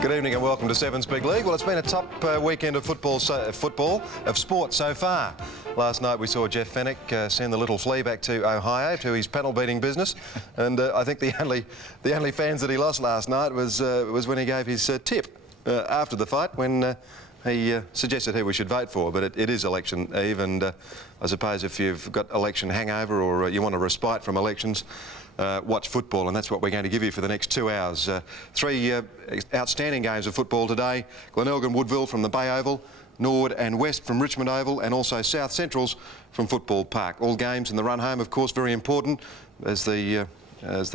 Good evening and welcome to Sevens Big League. Well, it's been a top weekend of sport so far. Last night we saw Jeff Fennick send the little flea back to Ohio to his panel beating business, and I think the only fans that he lost last night was when he gave his tip after the fight when he suggested who we should vote for. But it is election eve, and I suppose if you've got election hangover or you want a respite from elections, watch football, and that's what we're going to give you for the next 2 hours. Three outstanding games of football today. Glenelg and Woodville from the Bay Oval, Nord and West from Richmond Oval, and also South Centrals from Football Park. All games in the run home, of course, very important as the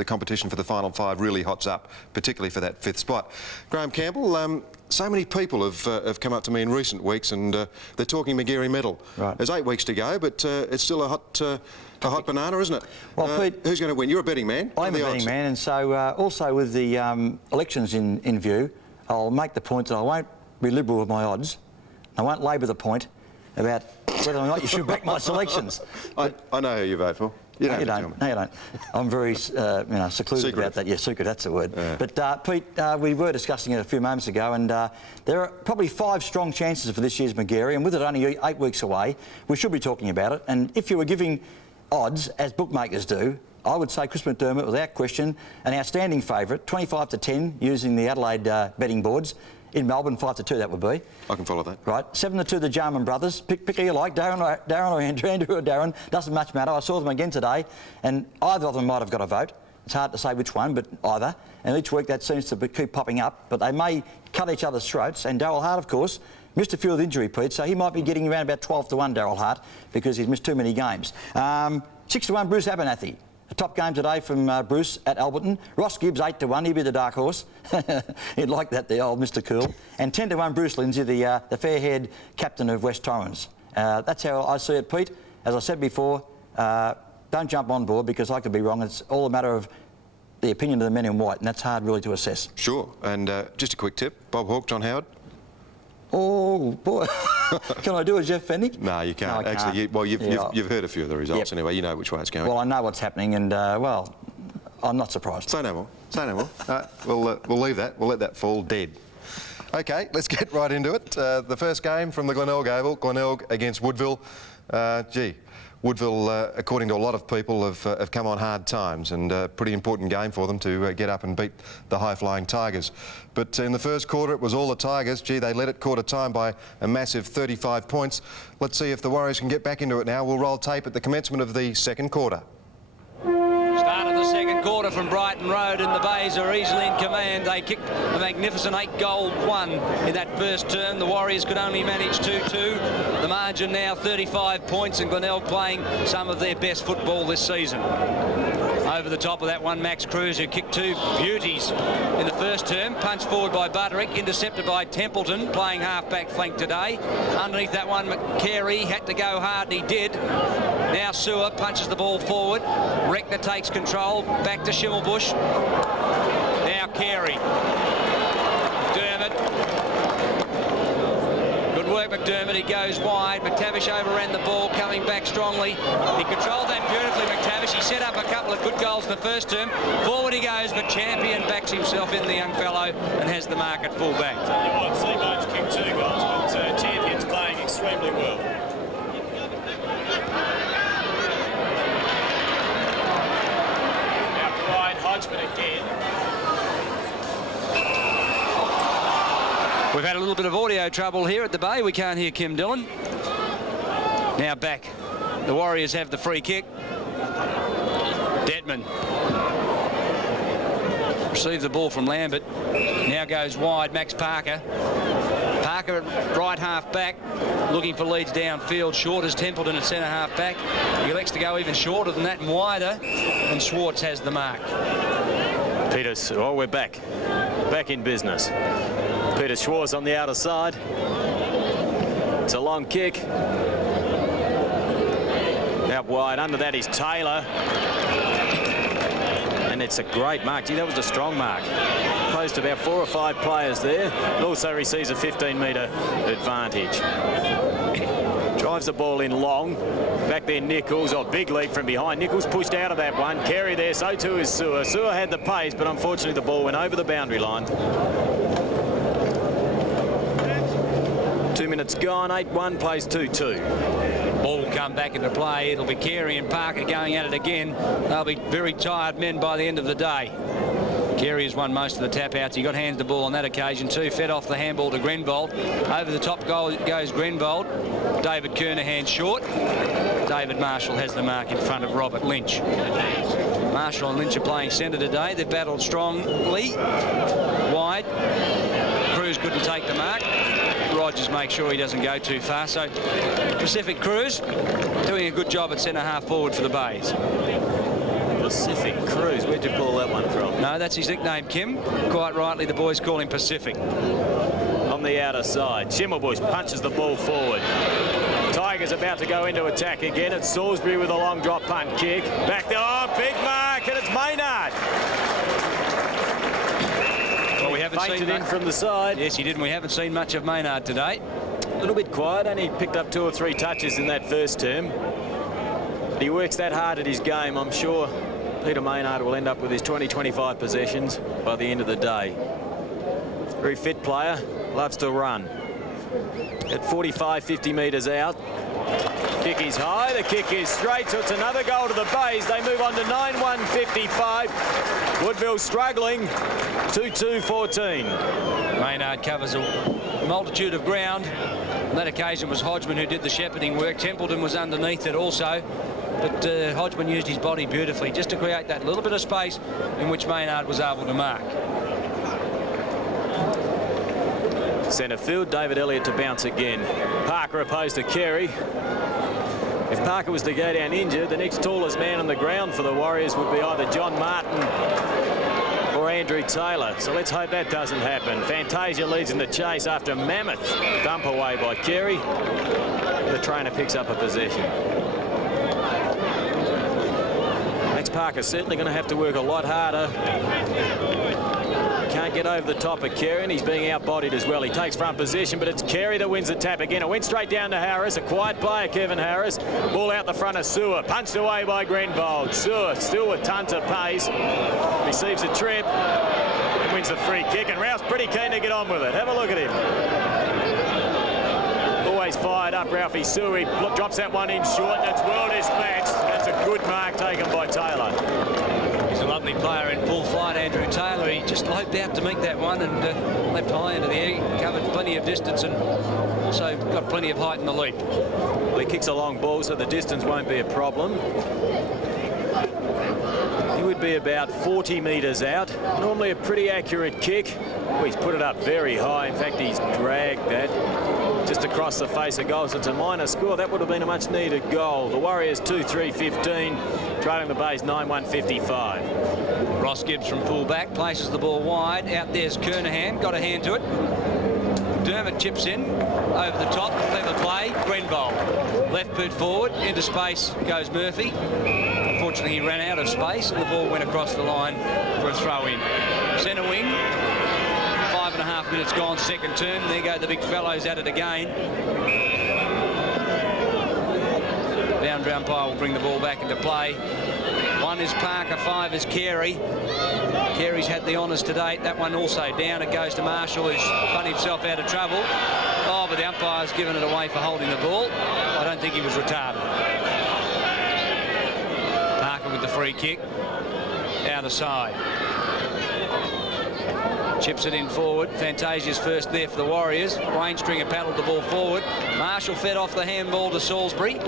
competition for the final five really hots up, particularly for that fifth spot. Graham Campbell, so many people have come up to me in recent weeks, and they're talking Magarey medal. Right. There's 8 weeks to go, but it's still a hot banana, isn't it? Well, Pete, who's going to win? You're a betting man. I'm a betting man, and so also with the elections in view, I'll make the point that I won't be liberal with my odds. I won't labour the point about whether or not you should back my selections. I know who you vote for. You don't. No, you don't. I'm very secluded about that. Yeah, secret, that's the word. Yeah. But Pete, we were discussing it a few moments ago, and there are probably 5 strong chances for this year's Magarey, and with it only 8 weeks away, we should be talking about it. And if you were giving odds, as bookmakers do, I would say Chris McDermott, without question, an outstanding favourite, 25 to 10 using the Adelaide betting boards. In Melbourne, 5 to 2 that would be. I can follow that. Right, 7 to 2 the Jarman brothers. Pick who you like, Darren or Andrew, Andrew or Darren, doesn't much matter. I saw them again today, and either of them might have got a vote. It's hard to say which one, but either. And each week that seems to keep popping up, but they may cut each other's throats. And Darryl Hart, of course, missed a few with injury, Pete, so he might be getting around about 12 to 1, Darryl Hart, because he's missed too many games. 6 to 1, Bruce Abernathy. A top game today from Bruce at Alberton. Ross Gibbs, 8 to 1. He'd be the dark horse. He'd like that, the old Mr. Cool. And 10 to 1, Bruce Lindsay, the fair-haired captain of West Torrens. That's how I see it, Pete. As I said before, don't jump on board because I could be wrong. It's all a matter of the opinion of the men in white, and that's hard really to assess. Sure. And just a quick tip: Bob Hawke, John Howard. Oh boy, can I do a Jeff Fennick? No, you can't. No, actually, you've heard a few of the results anyway. You know which way it's going. Well, I know what's happening, and well, I'm not surprised. Say no more. Say no more. We'll leave that. We'll let that fall dead. Okay, let's get right into it. The first game from the Glenelg Oval, Glenelg against Woodville. Woodville, according to a lot of people, have come on hard times, and a pretty important game for them to get up and beat the high-flying Tigers. But in the first quarter, it was all the Tigers. Gee, they led at quarter time by a massive 35 points. Let's see if the Warriors can get back into it now. We'll roll tape at the commencement of the second quarter. Start of the second quarter from Brighton Road, and the Bays are easily in command. They kicked a magnificent 8-goal one in that first term. The Warriors could only manage 2-2. The margin now 35 points, and Glenelg playing some of their best football this season. Over the top of that one, Max Cruz, who kicked 2 beauties in the first term. Punched forward by Butterick, intercepted by Templeton, playing half-back flank today. Underneath that one, Carey had to go hard, and he did. Now Sewer punches the ball forward. Reckner takes control, back to Schimmelbusch. Now Carey. McDermott. Good work, McDermott. He goes wide. McTavish overran the ball, coming back strongly. He controlled that beautifully, McTavish. He set up a couple of good goals in the first term. Forward he goes, but Champion backs himself in, the young fellow, and has the mark at full back. Seabone's kicked 2 goals, but Champion's playing extremely well. Hodgman again. We've had a little bit of audio trouble here at the Bay. We can't hear Kim Dillon. Now back. The Warriors have the free kick. Detman receives the ball from Lambert. Now goes wide. Max Parker. Parker at right half back, looking for leads downfield. Short as Templeton at centre half back. He elects to go even shorter than that and wider, and Schwartz has the mark. Peters, oh, we're back in business. Peter Schwartz on the outer side. It's a long kick. Out wide, under that is Taylor. And it's a great mark. Gee, that was a strong mark. Close to about 4 or 5 players there. It also receives a 15-metre advantage. Drives the ball in long. Back there, Nichols. Oh, big leap from behind. Nichols pushed out of that one. Carey there. So too is Sewer. Sewer had the pace, but unfortunately the ball went over the boundary line. 2 minutes gone, 8-1 plays 2-2. Ball will come back into play. It'll be Carey and Parker going at it again. They'll be very tired men by the end of the day. Carey has won most of the tap-outs. He got hands the ball on that occasion too. Fed off the handball to Grenvold. Over the top goal goes Grenvold. David Kernahan short. David Marshall has the mark in front of Robert Lynch. Marshall and Lynch are playing centre today. They've battled strongly. Wide. Cruz couldn't take the mark. Rogers makes sure he doesn't go too far. So Pacific Cruz doing a good job at centre half forward for the Bays. Pacific Cruz, where'd you pull that one from? No, that's his nickname, Kim. Quite rightly, the boys call him Pacific. On the outer side, Schimmelbusch punches the ball forward. Tigers about to go into attack again. It's Salisbury with a long drop punt kick. Back there, oh, big mark, and it's Maynard. Well, we haven't Fainted seen in from the side. Yes, he did, and we haven't seen much of Maynard today. A little bit quiet, only picked up 2 or 3 touches in that first term. But he works that hard at his game. I'm sure Peter Maynard will end up with his 20-25 possessions by the end of the day. Very fit player, loves to run. At 45-50 metres out. Kick is high, the kick is straight, so it's another goal to the Bays. They move on to 9-1-55. Woodville struggling, 2-2-14. Maynard covers a multitude of ground. On that occasion was Hodgman who did the shepherding work. Templeton was underneath it also. But Hodgman used his body beautifully just to create that little bit of space in which Maynard was able to mark. Centre field, David Elliott to bounce again. Parker opposed to Carey. If Parker was to go down injured, the next tallest man on the ground for the Warriors would be either John Martin or Andrew Taylor. So let's hope that doesn't happen. Fantasia leads in the chase after a mammoth dump away by Carey. The trainer picks up a possession. Max Parker's certainly going to have to work a lot harder. Can't get over the top of Carey, and he's being outbodied as well. He takes front position, but it's Carey that wins the tap again. It went straight down to Harris. A quiet player, Kevin Harris. Ball out the front of Sewer. Punched away by Grenvold. Sewer still with tons of pace. Receives a trip and wins the free kick. And Ralph's pretty keen to get on with it. Have a look at him. Always fired up, Ralphie Sewer. He drops that one in short, and it's well dispatched. That's a good mark taken by Taylor. He's a lovely player in full flight, Andrew Taylor. He just loped out to meet that one and leapt high into the air, covered plenty of distance and also got plenty of height in the leap. Well, he kicks a long ball, so the distance won't be a problem. He would be about 40 metres out. Normally a pretty accurate kick. Well, he's put it up very high. In fact, he's dragged that just across the face of goal. So it's a minor score. That would have been a much needed goal. The Warriors 2-3-15, trailing the Bays 9-1-55. Ross Gibbs from full back places the ball wide. Out there's Kernahan, got a hand to it. Dermott chips in over the top, clever play. Grenvold left boot forward, into space goes Murphy. Unfortunately, he ran out of space and the ball went across the line for a throw in. Centre wing, 5.5 minutes gone, second term. There go the big fellows at it again. Boundary umpire will bring the ball back into play. 1 is Parker, 5 is Carey. Carey's had the honours to date. That one also down. It goes to Marshall, who's spun himself out of trouble. Oh, but the umpire's given it away for holding the ball. I don't think he was retarded. Parker with the free kick. Outer side. Chips it in forward. Fantasia's first there for the Warriors. Wayne Stringer paddled the ball forward. Marshall fed off the handball to Salisbury.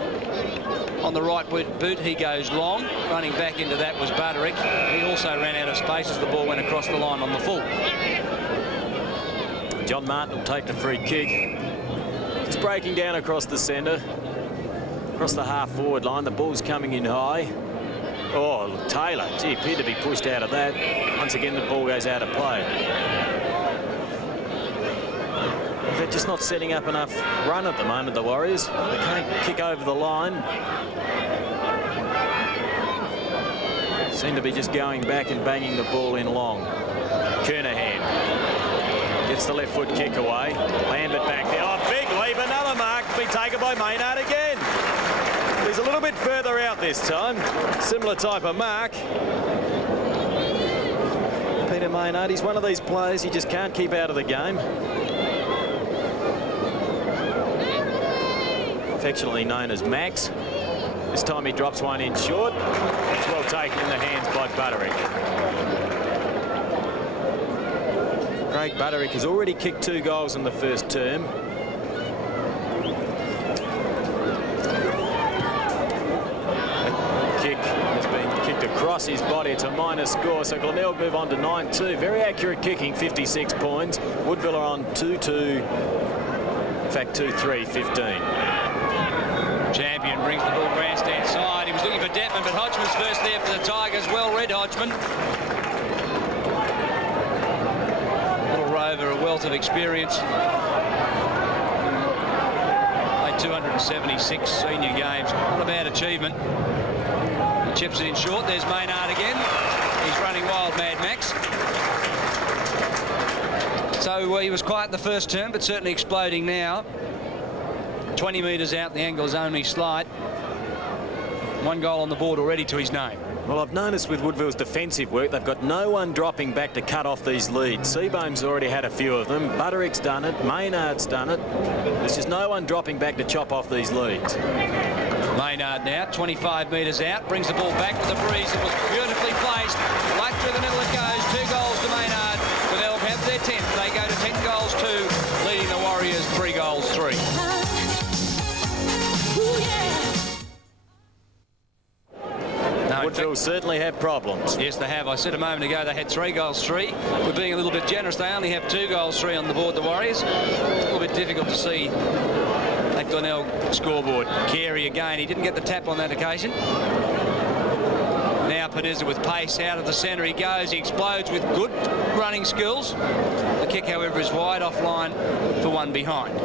On the right boot, he goes long. Running back into that was Butterick. He also ran out of space as the ball went across the line on the full. John Martin will take the free kick. Just breaking down across the centre. Across the half-forward line. The ball's coming in high. Oh, Taylor. Gee, appeared to be pushed out of that. Once again, the ball goes out of play. They're just not setting up enough run at the moment, the Warriors. They can't kick over the line. Seem to be just going back and banging the ball in long. Kernahan gets the left foot kick away. Lambert back there. Oh, big leap. Another mark to be taken by Maynard again. He's a little bit further out this time. Similar type of mark. Peter Maynard, he's one of these players you just can't keep out of the game. affectionately known as Max. This time he drops one in short. It's well taken in the hands by Butterick. Craig Butterick has already kicked 2 goals in the first term. The kick has been kicked across his body. It's a minor score, so Glenelg move on to 9-2. Very accurate kicking, 56 points. Woodville are on 2-2. In fact, 2-3, 15. Champion brings the ball grandstand side. He was looking for Detman, but Hodgman's first there for the Tigers. Well read, Hodgman. Little rover, a wealth of experience. Played 276 senior games. Not a bad achievement. He chips it in short. There's Maynard again. He's running wild, Mad Max. So he was quiet in the first term, but certainly exploding now. 20 metres out, the angle is only slight. 1 goal on the board already to his name. Well, I've noticed with Woodville's defensive work, they've got no one dropping back to cut off these leads. Seabohm's already had a few of them. Butterick's done it. Maynard's done it. There's just no one dropping back to chop off these leads. Maynard now, 25 metres out, brings the ball back with a breeze. It was beautifully placed. Right through the middle it goes. 2 goals to Maynard. Glenelg have their 10th. They go to 10 goals 2, leading the Warriors 3 goals 3. Woodville certainly have problems. Yes, they have. I said a moment ago they had 3 goals 3. We're being a little bit generous. They only have 2 goals 3 on the board, the Warriors. It's a little bit difficult to see that Glenelg scoreboard. Carey again. He didn't get the tap on that occasion. Now Panizza with pace out of the centre. He goes. He explodes with good running skills. The kick, however, is wide offline for one behind.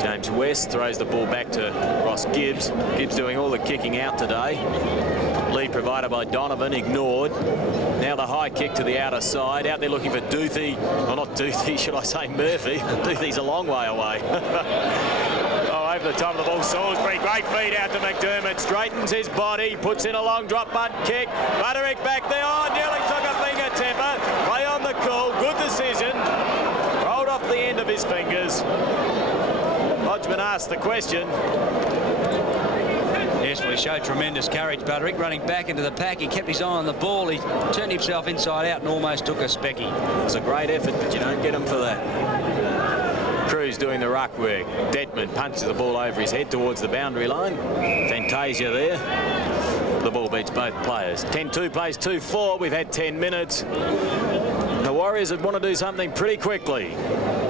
James West throws the ball back to Ross Gibbs. Gibbs doing all the kicking out today. Lead provided by Donovan, ignored. Now the high kick to the outer side. Out there looking for Duthie. Well, not Duthie, should I say Murphy. Duthie's a long way away. Oh, over the top of the ball, Salisbury. Great feed out to McDermott. Straightens his body. Puts in a long drop butt kick. Butterick back there. Oh, nearly took a finger tipper. Play on the call. Good decision. Rolled off the end of his fingers. Hodgman asked the question. Yes, well, he showed tremendous courage, Butterick, running back into the pack. He kept his eye on the ball. He turned himself inside out and almost took a specky. It was a great effort, but you don't get him for that. Cruz doing the ruck work. Detman punches the ball over his head towards the boundary line. Fantasia there. The ball beats both players. 10-2 plays 2-4. We've had 10 minutes. The Warriors would want to do something pretty quickly.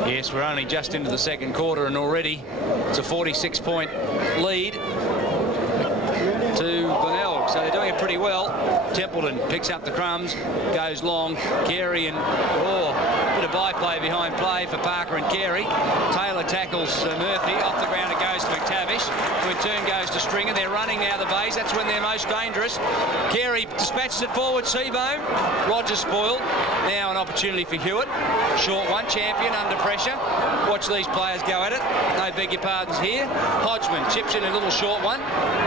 Yes, we're only just into the second quarter and already it's a 46-point lead to Glenelg. So they're doing it pretty well. Templeton picks up the crumbs, goes long. Carey and, bit of byplay behind play for Parker and Carey. Taylor tackles Murphy. Off the ground it goes to McTavish, who in turn goes to Stringer. They're running now the base. That's when they're most dangerous. Carey dispatches it forward. Seabohm. Rogers spoiled. Now an opportunity for Hewitt. Short one. Champion under pressure. Watch these players go at it. No beg your pardons here. Hodgman chips in a little short one.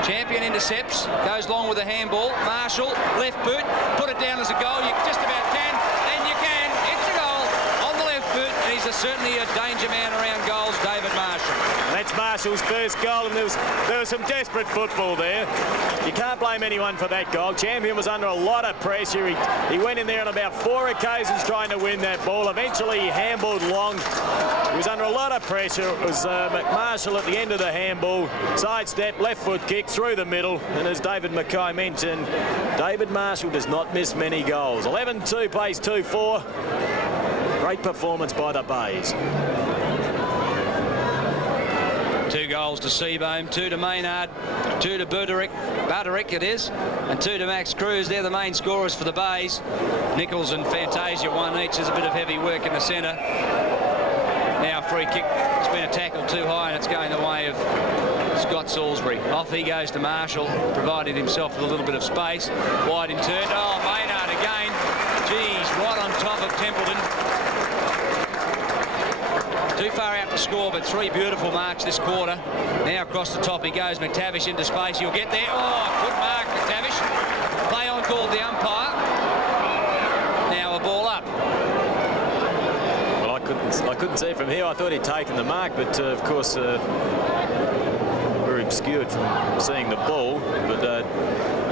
Champion intercepts. Goes long with a handball. Marshall, left boot. Put it down as a goal. You just about can. And you can. It's a goal on the left boot. And he's certainly a danger man around goals, David Marshall. That's Marshall's first goal, and there was some desperate football there. You can't blame anyone for that goal. Champion was under a lot of pressure. He went in there on about 4 occasions trying to win that ball. Eventually he handballed long. He was under a lot of pressure. It was McMarshall at the end of the handball. Sidestep, left foot kick through the middle. And as David Mackay mentioned, David Marshall does not miss many goals. 11-2 plays 2-4. Great performance by the Bays. 2 goals to Seabohm, 2 to Maynard, 2 to Butterick it is, and 2 to Max Cruz. They're the main scorers for the Bays. Nichols and Fantasia, 1 each. There's a bit of heavy work in the centre. Now a free kick. It's been a tackle too high and it's going the way of Scott Salisbury. Off he goes to Marshall, provided himself with a little bit of space. Wide in turn. Oh, Maynard again. Geez, right on top of Templeton. Too far out to score, but 3 beautiful marks this quarter. Now across the top he goes. McTavish into space. He'll get there. Oh, good mark, McTavish. Play on called the umpire. Now a ball up. Well, I couldn't couldn't see it from here. I thought he'd taken the mark, but of course very obscured from seeing the ball. But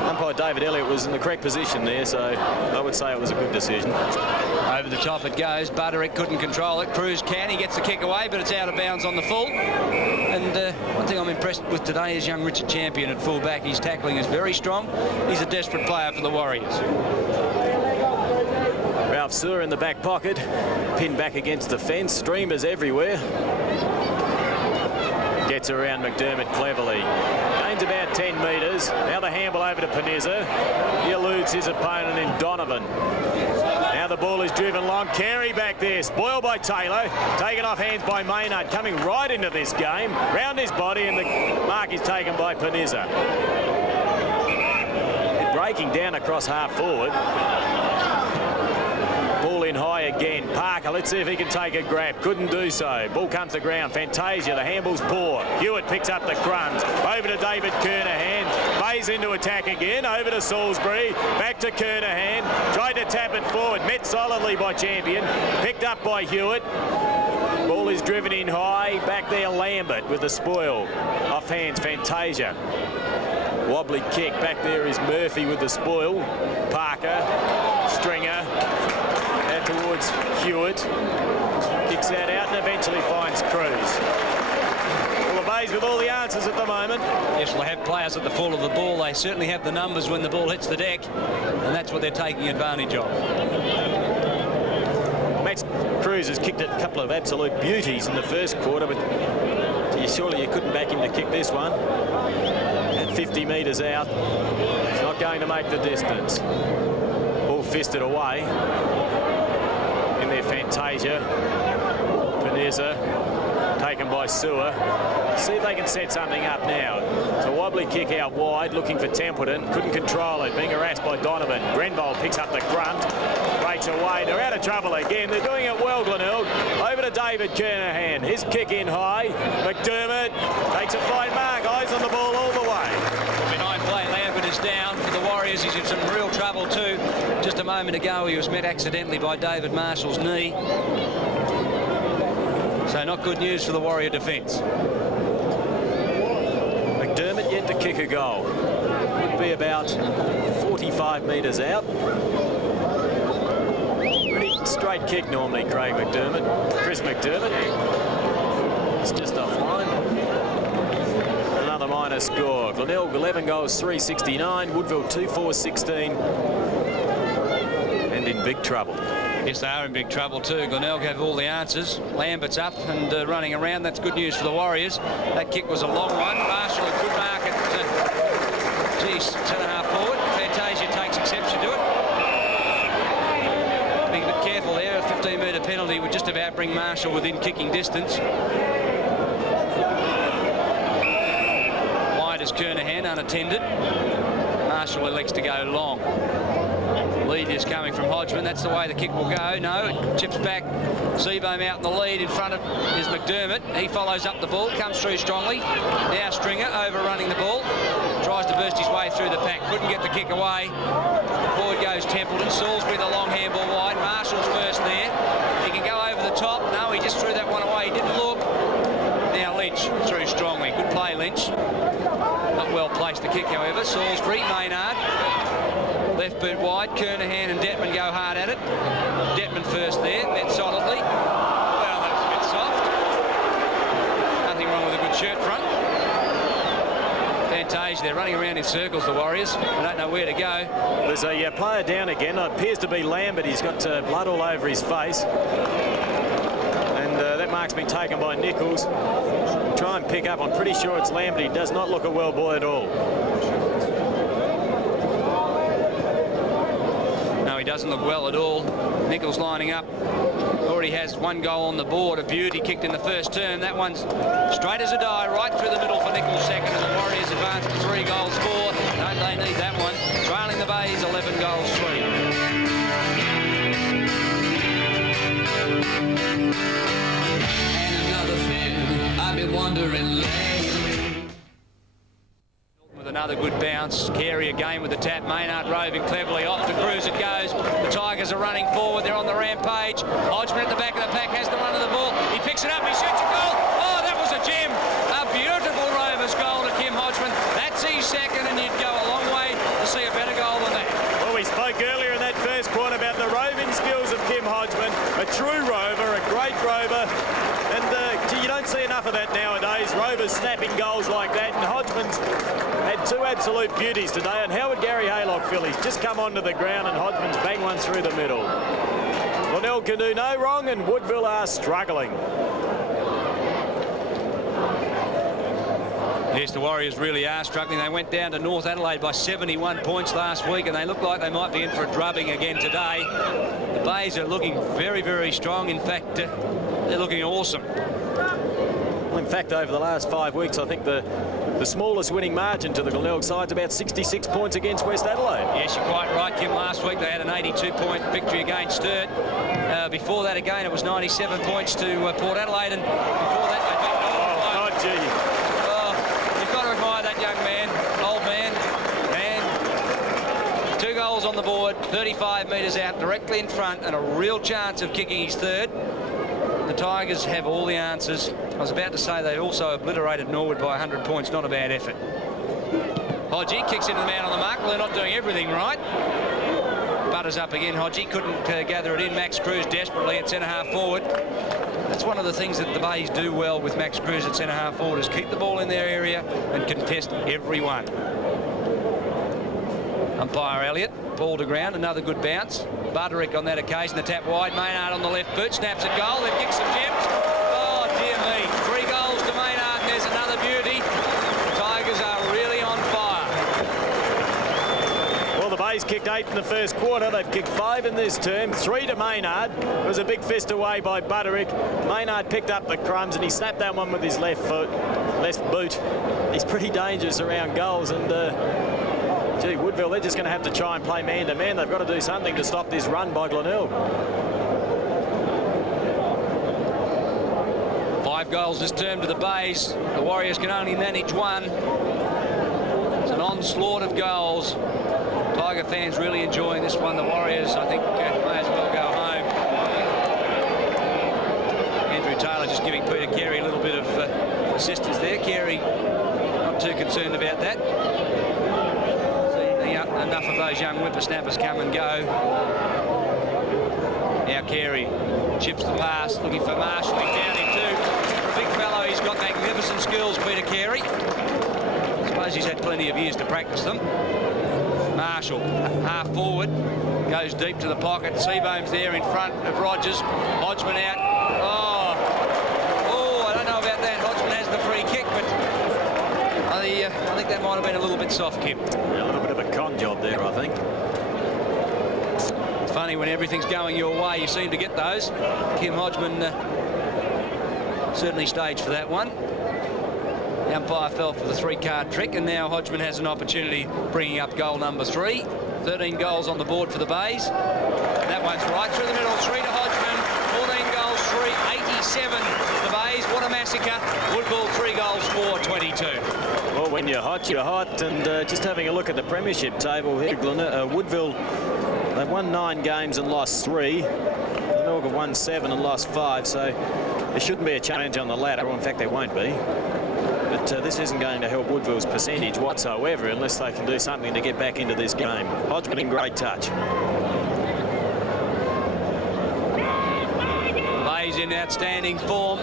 umpire David Elliott was in the correct position there, so I would say it was a good decision. Over the top it goes. Butterick couldn't control it. Cruz can. He gets the kick away, but it's out of bounds on the full. And one thing I'm impressed with today is young Richard Champion at full-back. His tackling is very strong. He's a desperate player for the Warriors. Ralph Sewer in the back pocket, pinned back against the fence, streamers everywhere. Gets around McDermott cleverly. Gains about 10 metres. Now the handball over to Panizza. He eludes his opponent in Donovan. Now the ball is driven long. Carey back there, spoiled by Taylor. Taken off hands by Maynard, coming right into this game. Round his body, and the mark is taken by Panizza. Breaking down across half forward. Ball in high again. Parker, let's see if he can take a grab. Couldn't do so. Ball comes to ground. Fantasia, the handball's poor. Hewitt picks up the crumbs. Over to David Kernahan. Mays into attack again. Over to Salisbury. Back to Kernahan. Tried to tap it forward. Met solidly by Champion. Picked up by Hewitt. Ball is driven in high. Back there, Lambert with the spoil. Off hands, Fantasia. Wobbly kick. Back there is Murphy with the spoil. Parker. Stringer. Out towards Hewitt. Kicks that out and eventually finds Cruz. Well, the Bays with all the answers at the moment. Yes, we'll have players at the full of the ball. They certainly have the numbers when the ball hits the deck, and that's what they're taking advantage of. Max Cruz has kicked a couple of absolute beauties in the first quarter, but surely you couldn't back him to kick this one. At 50 metres out, he's not going to make the distance. Ball fisted away. In their Fantasia. Panizza, taken by Sewer. See if they can set something up now. It's a wobbly kick out wide, looking for Templeton. Couldn't control it, being harassed by Donovan. Grenville picks up the grunt, breaks away. They're out of trouble again. They're doing it well, Glenelg. Over to David Kernahan. His kick in high. McDermott takes a fine mark. Eyes on the ball all the way. Behind play, Lambert is down for the Warriors. He's in some real trouble too. Just a moment ago, he was met accidentally by David Marshall's knee. So not good news for the Warrior defence. McDermott yet to kick a goal. Would be about 45 metres out. Pretty straight kick normally, Craig McDermott. Chris McDermott. It's just offline. Another minor score. Glenelg 11 goals, 369. Woodville 2-4-16. And in big trouble. Yes, they are in big trouble too. Glenelg have all the answers. Lambert's up and running around. That's good news for the Warriors. That kick was a long one. Marshall could mark it. Centre half forward. Fantasia takes exception to it. Being a bit careful there. A 15-metre penalty would just about bring Marshall within kicking distance. Wide as Kernahan, unattended. Marshall elects to go long. Lead is coming from Hodgman. That's the way the kick will go. No, it chips back. Seabohm out in the lead. In front of is McDermott. He follows up the ball, comes through strongly. Now Stringer overrunning the ball. Tries to burst his way through the pack. Couldn't get the kick away. Forward goes Templeton. Salisbury the long handball wide. Marshall's first there. He can go over the top. No, he just threw that one away. He didn't look. Now Lynch through strongly. Good play, Lynch. Not well placed the kick, however. Salisbury, Maynard. Left boot wide. Kernahan and Detman go hard at it. Detman first there. Met solidly. Well, that was a bit soft. Nothing wrong with a good shirt front. Fantasia, they're running around in circles, the Warriors. They don't know where to go. There's a player down again. It appears to be Lambert. He's got blood all over his face. And that mark's been taken by Nichols. Try and pick up. I'm pretty sure it's Lambert. He does not look a well boy at all. He doesn't look well at all. Nichols lining up. Already has one goal on the board. A beauty kicked in the first term. That one's straight as a die, right through the middle for Nichols second. And the Warriors advance to 3 goals 4. Don't they need that one? Trailing the Bays 11 goals 3. And another thing I've been wondering lately. With another Another good bounce. Carey again with the tap. Maynard roving cleverly. Off to Cruz it goes. The Tigers are running forward. They're on the rampage. Hodgman at the back of the pack has the run of the ball. He picks it up. He shoots a goal. Oh, that was a gem. A beautiful Rovers goal to Kim Hodgman. That's his second, and you'd go a long way to see a better goal than that. Well, we spoke earlier in that first quarter about the roving skills of Kim Hodgman. A true rover, a great rover. And gee, you don't see enough of that nowadays. Rovers snapping goals like that. And Hodgman's had two absolute beauties today. And how would Gary Haylock feel? He's just come onto the ground and Hodgman's banged one through the middle. Glenelg can do no wrong and Woodville are struggling. Yes, the Warriors really are struggling. They went down to North Adelaide by 71 points last week, and they look like they might be in for a drubbing again today. The Bays are looking very, very strong. In fact, they're looking awesome. Well, in fact, over the last 5 weeks, I think the smallest winning margin to the Glenelg side's about 66 points against West Adelaide. Yes, you're quite right, Kim. Last week they had an 82-point victory against Sturt. Before that, again, it was 97 points to Port Adelaide, and before that they beat North. Oh, gee. That young man, old man, and 2 goals on the board, 35 metres out, directly in front, and a real chance of kicking his third. The Tigers have all the answers. I was about to say they also obliterated Norwood by 100 points. Not a bad effort. Hodgie kicks into the man on the mark. Well, they're not doing everything right. Butters up again. Hodgie couldn't gather it in. Max Cruz desperately at centre-half forward. That's one of the things that the Bays do well with Max Cruz at centre-half forward, is keep the ball in their area and contest every one. Umpire Elliott, ball to ground, another good bounce. Butterick on that occasion, the tap wide. Maynard on the left boot, snaps a goal. They've kicked some gems. Oh, dear me. 3 goals to Maynard, and there's another beauty. The Tigers are really on fire. Well, the Bays kicked 8 in the first quarter. They've kicked 5 in this term. 3 to Maynard. It was a big fist away by Butterick. Maynard picked up the crumbs and he snapped that one with his left boot. He's pretty dangerous around goals, and gee, Woodville, they're just going to have to try and play man-to-man. They've got to do something to stop this run by Glenelg. 5 goals this term to the Bays. The Warriors can only manage 1. It's an onslaught of goals. Tiger fans really enjoying this one. The Warriors, I think, may as well go home. Andrew Taylor just giving Peter Carey a little bit of assistance there. Carey not too concerned about that. See, enough of those young whippersnappers come and go. Now Carey chips the pass, looking for Marshall. He found him too. For a big fellow, he's got magnificent skills, Peter Carey. I suppose he's had plenty of years to practice them. Marshall, half forward, goes deep to the pocket. Seabohm's there in front of Rogers. Hodgman out. Oh, I don't know about that. Hodgman has the free kick, but I think that might have been a little bit soft, Kim. Yeah, a little bit of a con job there, I think. It's funny, when everything's going your way, you seem to get those. Kim Hodgman certainly staged for that one. The umpire fell for the 3-card trick, and now Hodgman has an opportunity bringing up goal number 3. 13 goals on the board for the Bays. And that one's right through the middle. 3 to Hodgman. 14 goals, 3. 87 the Bays. What a massacre. Woodville 3 goals, 4. 22. Well, when you're hot, you're hot. And just having a look at the premiership table here, Woodville, they've won 9 games and lost 3. Glenelg have won 7 and lost 5. So there shouldn't be a challenge on the ladder. Well, in fact, there won't be. But this isn't going to help Woodville's percentage whatsoever unless they can do something to get back into this game. Hodgman in great touch. Bays in outstanding form.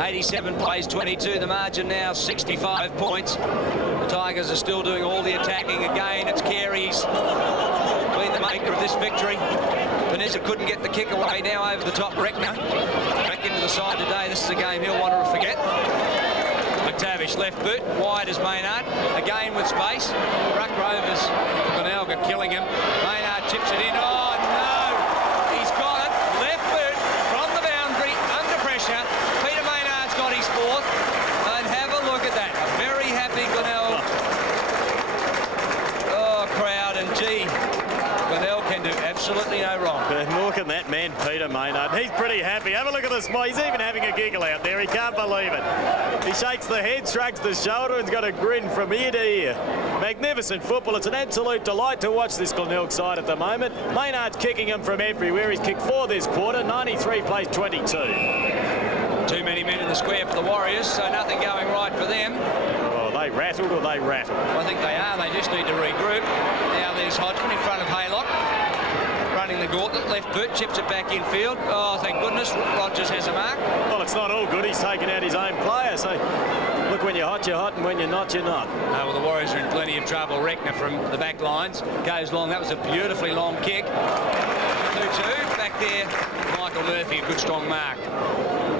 87 plays 22. The margin now 65 points. The Tigers are still doing all the attacking. Again, it's Carey's been the maker of this victory. Vanessa couldn't get the kick away. Now over the top, Reckner. Back into the side today. This is a game he'll want to forget. McTavish left boot, wide as Maynard, again with space. Ruck Rovers, Glenelg are killing him. Maynard chips it in. Oh no! He's got it. Left boot from the boundary, under pressure. Peter Maynard's got his 4th. And have a look at that. A very happy Glenelg. Oh, crowd, and gee, Glenelg can do absolutely no wrong. But look at that man, Peter Maynard. Maynard. He's pretty happy. Have a look at the smile. He's even having a giggle out there. He can't believe it. He shakes the head, shrugs the shoulder, and's got a grin from ear to ear. Magnificent football. It's an absolute delight to watch this Glenelg side at the moment. Maynard's kicking him from everywhere. He's kicked 4 this quarter. 93 plays 22. Too many men in the square for the Warriors, so nothing going right for them. Oh, they rattled or they rattled? I think they are. They just need to regroup. Now there's Hodgman in front of Haylock. Running the gauntlet, left boot, chips it back infield. Oh, thank goodness, Rogers has a mark. Well, it's not all good. He's taken out his own player. So, look, when you're hot, and when you're not, you're not. Well, the Warriors are in plenty of trouble. Reckner from the back lines goes long. That was a beautifully long kick. 2-2. Back there, Michael Murphy, a good strong mark.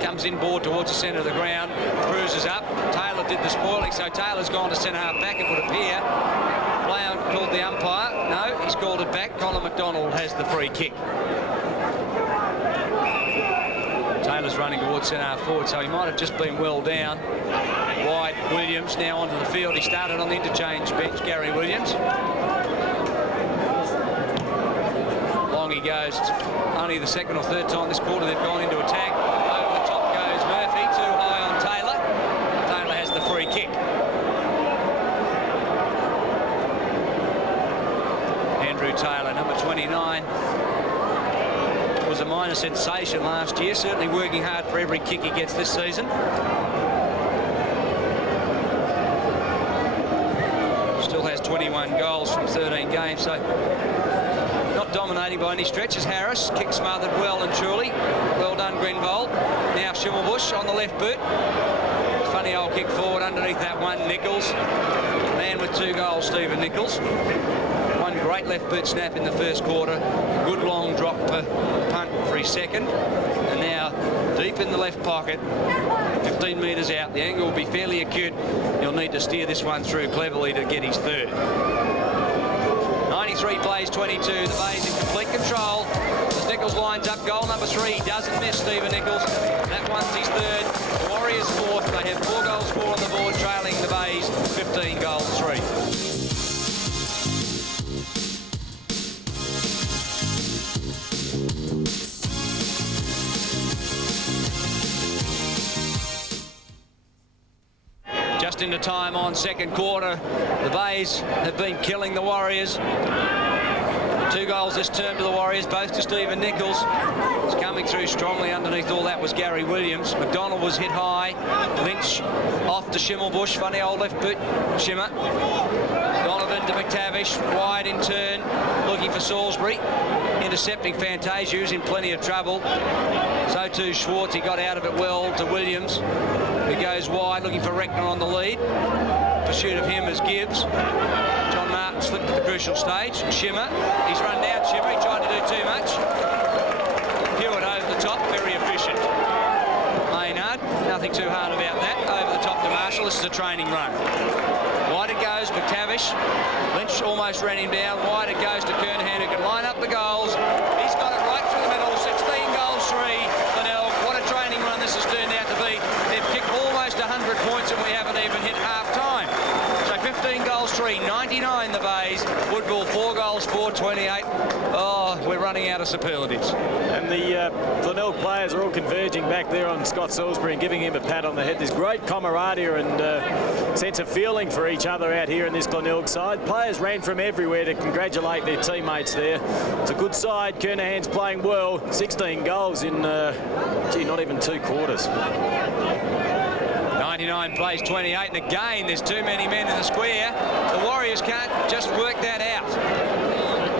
Comes inboard towards the centre of the ground. Cruises up. Taylor did the spoiling, so Taylor's gone to centre half back, it would appear. Player called the umpire. No, he's called it back. Colin McDonald has the free kick. Taylor's running towards centre half forward, so he might have just been well down. Wide Williams now onto the field. He started on the interchange bench, Gary Williams. Long he goes. It's only the second or third time this quarter they've gone into attack. Over the top goes Murphy, too high on Taylor. Taylor has the free kick. Andrew Taylor, number 29, was a minor sensation last year, certainly working hard for every kick he gets this season. Still has 21 goals from 13 games, so not dominating by any stretches. Harris, kick smothered well and truly. Well done, Grenvold. Now Schimmelbusch on the left boot. Funny old kick forward underneath that one, Nichols. Man with 2 goals, Stephen Nichols. One great left boot snap in the first quarter. Good long drop for punt for his second. And now deep in the left pocket, 15 metres out. The angle will be fairly acute. He'll need to steer this one through cleverly to get his third. 93 plays 22. The Bay's in complete control. As Nichols lines up, goal number 3. Doesn't miss Stephen Nichols. That one's his third. The Warriors 4th. They have 4 goals 4 on the board, trailing the Bays 15 goals 3. Just into time on second quarter. The Bays have been killing the Warriors. 2 goals this term to the Warriors, both to Stephen Nichols. It's coming through strongly. Underneath all that was Gary Williams. McDonald was hit high. Lynch off to Schimmelbusch. Funny old left boot, Schimmer. Donovan to McTavish. Wide in turn, looking for Salisbury. Intercepting Fantasia, who's in plenty of trouble. So too Schwartz. He got out of it well to Williams, who goes wide, looking for Reckner on the lead. Pursuit of him is Gibbs. John Martin slipped at the crucial stage. Schimmer, he's run down Schimmer. He tried to do too much. Hewitt over the top, very efficient. Maynard, nothing too hard about that. Over the top to Marshall. This is a training run. Wide it goes, McTavish. Lynch almost ran him down. Wide it goes to Kernahan, who can line up the goals. He's got it right through the middle. 16 goals 3. Glenelg. What a training run this has turned out to be. They've kicked almost 100 points and we haven't even hit half-time. So 15 goals 3, 99 the Bays. Woodville 4 goals 4, 28. Oh, we're running out of superlatives. And the Glenelg players are all converging back there on Scott Salisbury and giving him a pat on the head. There's great camaraderie and sense of feeling for each other out here in this Glenelg side. Players ran from everywhere to congratulate their teammates there. It's a good side. Kernahan's playing well. 16 goals in, not even 2 quarters. 99 plays 28, and again there's too many men in the square. The Warriors can't just work that out.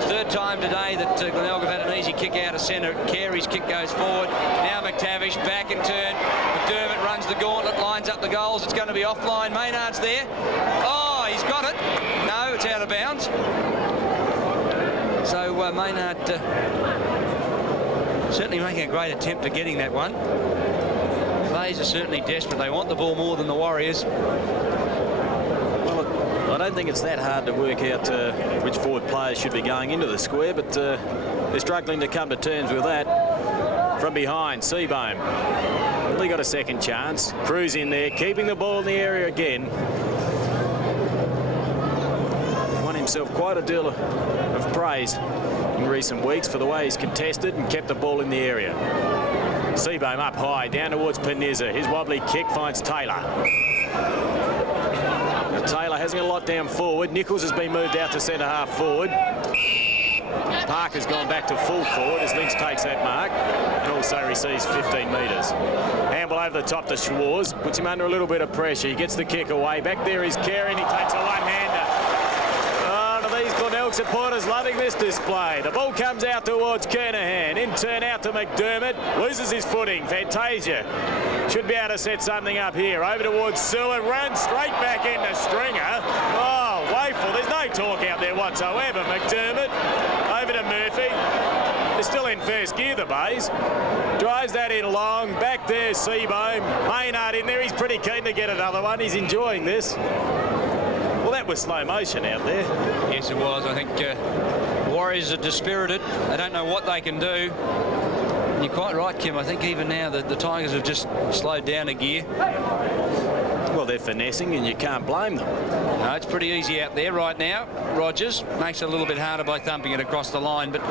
Third time today that Glenelg have had an easy kick out of centre. Carey's kick goes forward. Now McTavish back in turn. McDermott runs the gauntlet, lines up the goals. It's going to be offline. Maynard's there. Oh, he's got it. No, it's out of bounds. So Maynard certainly making a great attempt at getting that one. Bays are certainly desperate. They want the ball more than the Warriors. Well, I don't think it's that hard to work out which forward players should be going into the square, but they're struggling to come to terms with that. From behind, Seabohm. Really got a second chance. Cruz in there, keeping the ball in the area again. Won himself quite a deal of praise in recent weeks for the way he's contested and kept the ball in the area. Seabohm up high, down towards Peniza. His wobbly kick finds Taylor. Now, Taylor hasn't got a lot down forward. Nichols has been moved out to centre half forward. Parker's gone back to full forward as Lynch takes that mark and also receives 15 metres. Handball over the top to Schwarz, puts him under a little bit of pressure. He gets the kick away. Back there is Carey, and he takes a one-hander. Oh, these Glenelg supporters loving this display. The ball comes out towards Kernahan. In turn out to McDermott. Loses his footing. Fantasia should be able to set something up here. Over towards Seward. Runs straight back into Stringer. Oh, Wayful. There's no talk out there whatsoever. McDermott over to Murphy. They're still in first gear, the Bays. Drives that in long. Back there, Seabohm. Maynard in there. He's pretty keen to get another one. He's enjoying this. Well, that was slow motion out there. Yes, it was. I think the Warriors are dispirited. They don't know what they can do. And you're quite right, Kim. I think even now the Tigers have just slowed down a gear. Well, they're finessing, and you can't blame them. No, it's pretty easy out there right now. Rogers makes it a little bit harder by thumping it across the line. But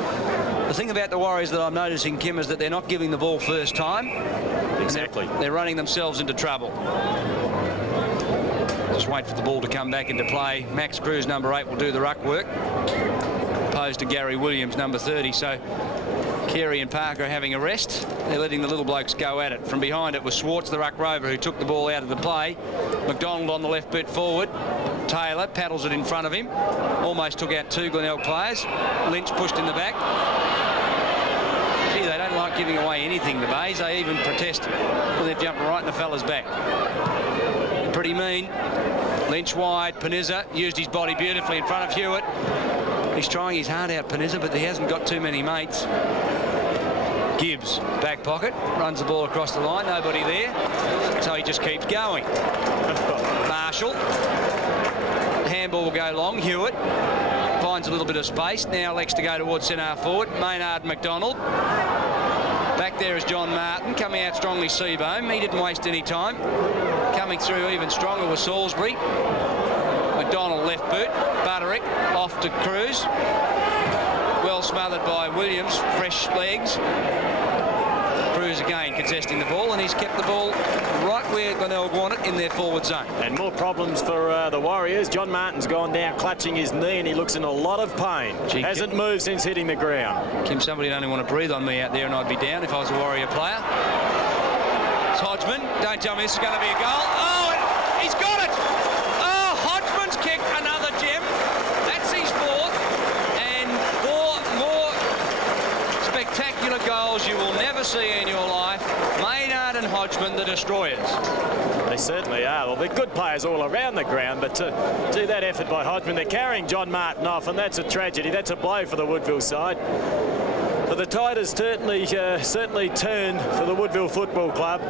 the thing about the Warriors that I'm noticing, Kim, is that they're not giving the ball first time. Exactly. They're running themselves into trouble. Just wait for the ball to come back into play. Max Cruz, number 8, will do the ruck work, opposed to Gary Williams, number 30. So Carey and Parker are having a rest. They're letting the little blokes go at it. From behind it was Schwartz, the ruck rover, who took the ball out of the play. McDonald on the left boot forward. Taylor paddles it in front of him. Almost took out 2 Glenelg players. Lynch pushed in the back. Gee, they don't like giving away anything, the Bays. They even protest when they're jumping right in the fella's back. They're pretty mean. Lynch wide. Peniza used his body beautifully in front of Hewitt. He's trying his heart out, Peniza, but he hasn't got too many mates. Gibbs, back pocket, runs the ball across the line, nobody there, so he just keeps going. Marshall, handball will go long. Hewitt finds a little bit of space, now elects to go towards centre half forward. Maynard, McDonald. Back there is John Martin, coming out strongly Seabohm. He didn't waste any time. Coming through even stronger was Salisbury. McDonald left boot, Butterick off to Cruz. Well smothered by Williams, fresh legs. Cruz again contesting the ball, and he's kept the ball right where Glenelg want it, in their forward zone. And more problems for the Warriors. John Martin's gone down clutching his knee, and he looks in a lot of pain. Gee, hasn't moved since hitting the ground. Kim, somebody would only want to breathe on me out there, and I'd be down if I was a Warrior player. It's Hodgman. Don't tell me this is going to be a goal. Oh, he's got it! Oh, Hodgman's kicked another gem. That's his 4th, and 4 more spectacular goals you will never see in your life. Maynard and Hodgman, the destroyers. They certainly are. Well, they're good players all around the ground, but to do that effort by Hodgman, they're carrying John Martin off, and that's a tragedy. That's a blow for the Woodville side. But the tide has certainly turned for the Woodville Football Club.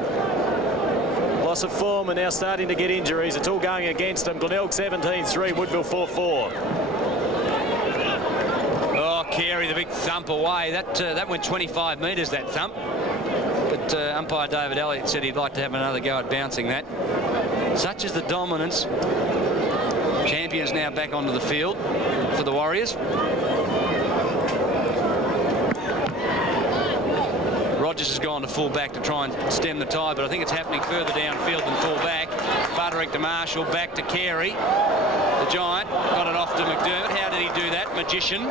Loss of form and now starting to get injuries. It's all going against them. Glenelg 17-3, Woodville 4-4. Oh, Carey, the big thump away. That went 25 metres, that thump. But umpire David Elliott said he'd like to have another go at bouncing that. Such is the dominance. Champions now back onto the field for the Warriors. Rogers has gone to full back to try and stem the tide, but I think it's happening further downfield than full back. Butterick to Marshall, back to Carey. The Giant got it off to McDermott. How did he do that? Magician.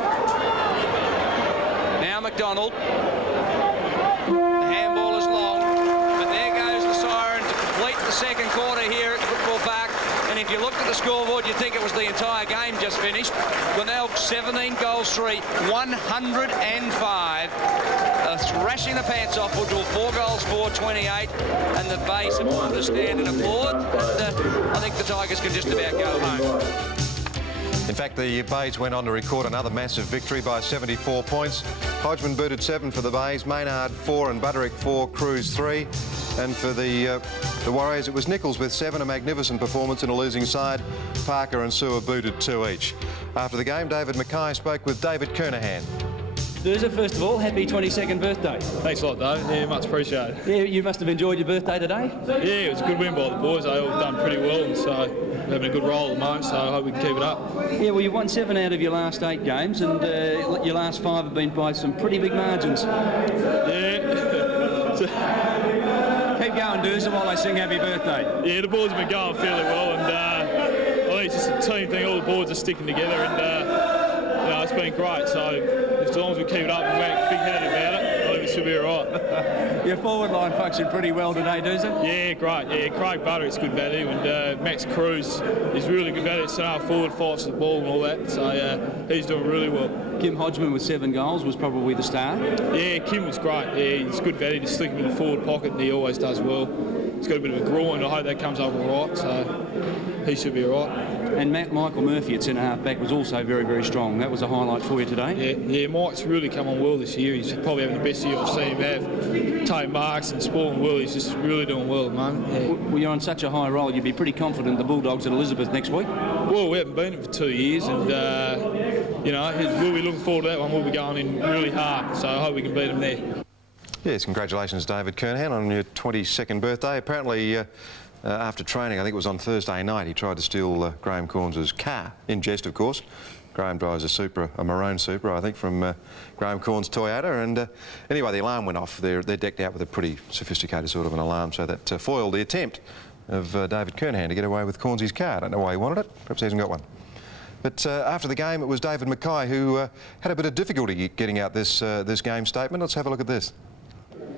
Now McDonald. The handball is long, but there goes the siren to complete the second quarter here at Football Park. And if you looked at the scoreboard, you'd think it was the entire game just finished. Glenelg 17 goals 3, 105. Thrashing the pants off Woodville, 4 goals 4, 28. And the Bays have wanted to stand and applaud. And I think the Tigers can just about go home. In fact, the Bays went on to record another massive victory by 74 points. Hodgman booted 7 for the Bays, Maynard 4 and Butterick 4, Cruz 3. And for the Warriors, it was Nichols with 7, a magnificent performance in a losing side. Parker and Sewer booted 2 each. After the game, David Mackay spoke with David Kernahan. Durza, first of all, happy 22nd birthday. Thanks a lot, Dave. Yeah, much appreciated. Yeah, you must have enjoyed your birthday today. Yeah, it was a good win by the boys. They all done pretty well, and so we're having a good roll at the moment, so I hope we can keep it up. Yeah, well, you've won 7 out of your last 8 games, and your last 5 have been by some pretty big margins. Yeah. Keep going, Durza, while I sing happy birthday. Yeah, the boys have been going fairly well, and I think it's just a team thing. All the boards are sticking together, and you know, it's been great. So as long as we keep it up and make big-headed about it, I think it should be all right. Your forward line functioned pretty well today, Durza. Yeah, great. Yeah, Craig Butterick's good value, and Max Cruz is really good value. So forward, fights the ball and all that. So he's doing really well. Kim Hodgman with 7 goals was probably the star. Yeah, Kim was great. Yeah, he's good value to stick him in the forward pocket, and he always does well. He's got a bit of a groin. I hope that comes over all right. So he should be all right. And Michael Murphy at centre-half back was also very, very strong. That was a highlight for you today. Yeah, Mike's really come on well this year. He's probably having the best year I've seen him have. Taking marks and sporting well. He's just really doing well at the moment. Yeah. Well, you're on such a high roll, you'd be pretty confident the Bulldogs at Elizabeth next week. Well, we haven't been it for 2 years, and you know, we'll be looking forward to that one. We'll be going in really hard, so I hope we can beat them there. Yes, congratulations, David Kernahan, on your 22nd birthday. Apparently, after training, I think it was on Thursday night, he tried to steal Graham Corns' car, in jest, of course. Graham drives a Supra, a maroon Supra, I think, from Graham Corns' Toyota. And anyway, the alarm went off. They're decked out with a pretty sophisticated sort of an alarm, so that foiled the attempt of David Kernahan to get away with Corns' car. I don't know why he wanted it. Perhaps he hasn't got one. But after the game, it was David Mackay who had a bit of difficulty getting out this game statement. Let's have a look at this.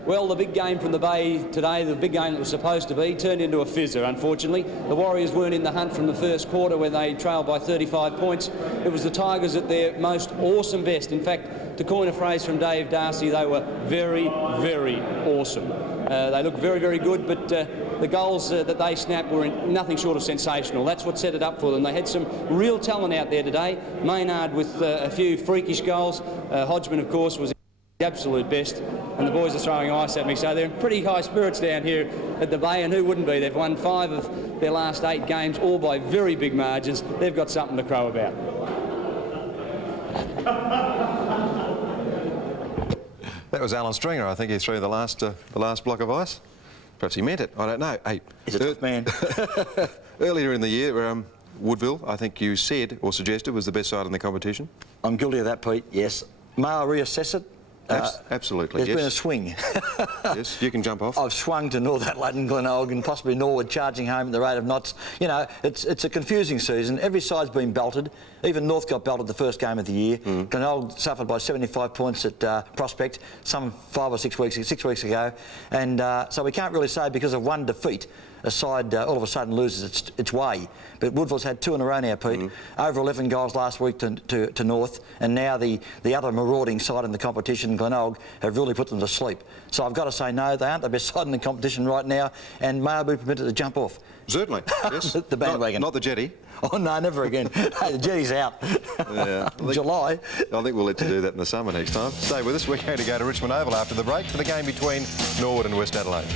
Well, the big game from the Bay today, the big game that was supposed to be, turned into a fizzer, unfortunately. The Warriors weren't in the hunt from the first quarter when they trailed by 35 points. It was the Tigers at their most awesome best. In fact, to coin a phrase from Dave Darcy, they were very, very awesome. They looked very, very good, but the goals that they snapped were nothing short of sensational. That's what set it up for them. They had some real talent out there today. Maynard with a few freakish goals. Hodgman, of course, was the absolute best. And the boys are throwing ice at me, so they're in pretty high spirits down here at the Bay, and who wouldn't be? They've won 5 of their last 8 games, all by very big margins. They've got something to crow about. That was Alan Stringer. I think he threw the last block of ice. Perhaps he meant it. I don't know. Hey, He's a tough man. Earlier in the year, Woodville, I think you said or suggested, was the best side in the competition. I'm guilty of that, Pete, yes. May I reassess it? Absolutely, There's yes. been a swing. Yes, you can jump off. I've swung to North Adelaide and Glenelg and possibly Norwood, charging home at the rate of knots. You know, it's a confusing season. Every side's been belted. Even North got belted the first game of the year. Glenelg suffered by 75 points at Prospect some 5 or 6 weeks ago. And so we can't really say because of one defeat a side all of a sudden loses its way. But Woodville's had 2 in a row now, Pete. Over 11 goals last week to North, and now the other marauding side in the competition, Glenelg, have really put them to sleep. So I've got to say no, they aren't the best side in the competition right now, and may I be permitted to jump off? Certainly, yes. The bandwagon. Not the jetty. Oh no, never again. Hey, the jetty's out. Yeah, July. I think we'll let you do that in the summer next time. Stay with us. We're going to go to Richmond Oval after the break for the game between Norwood and West Adelaide.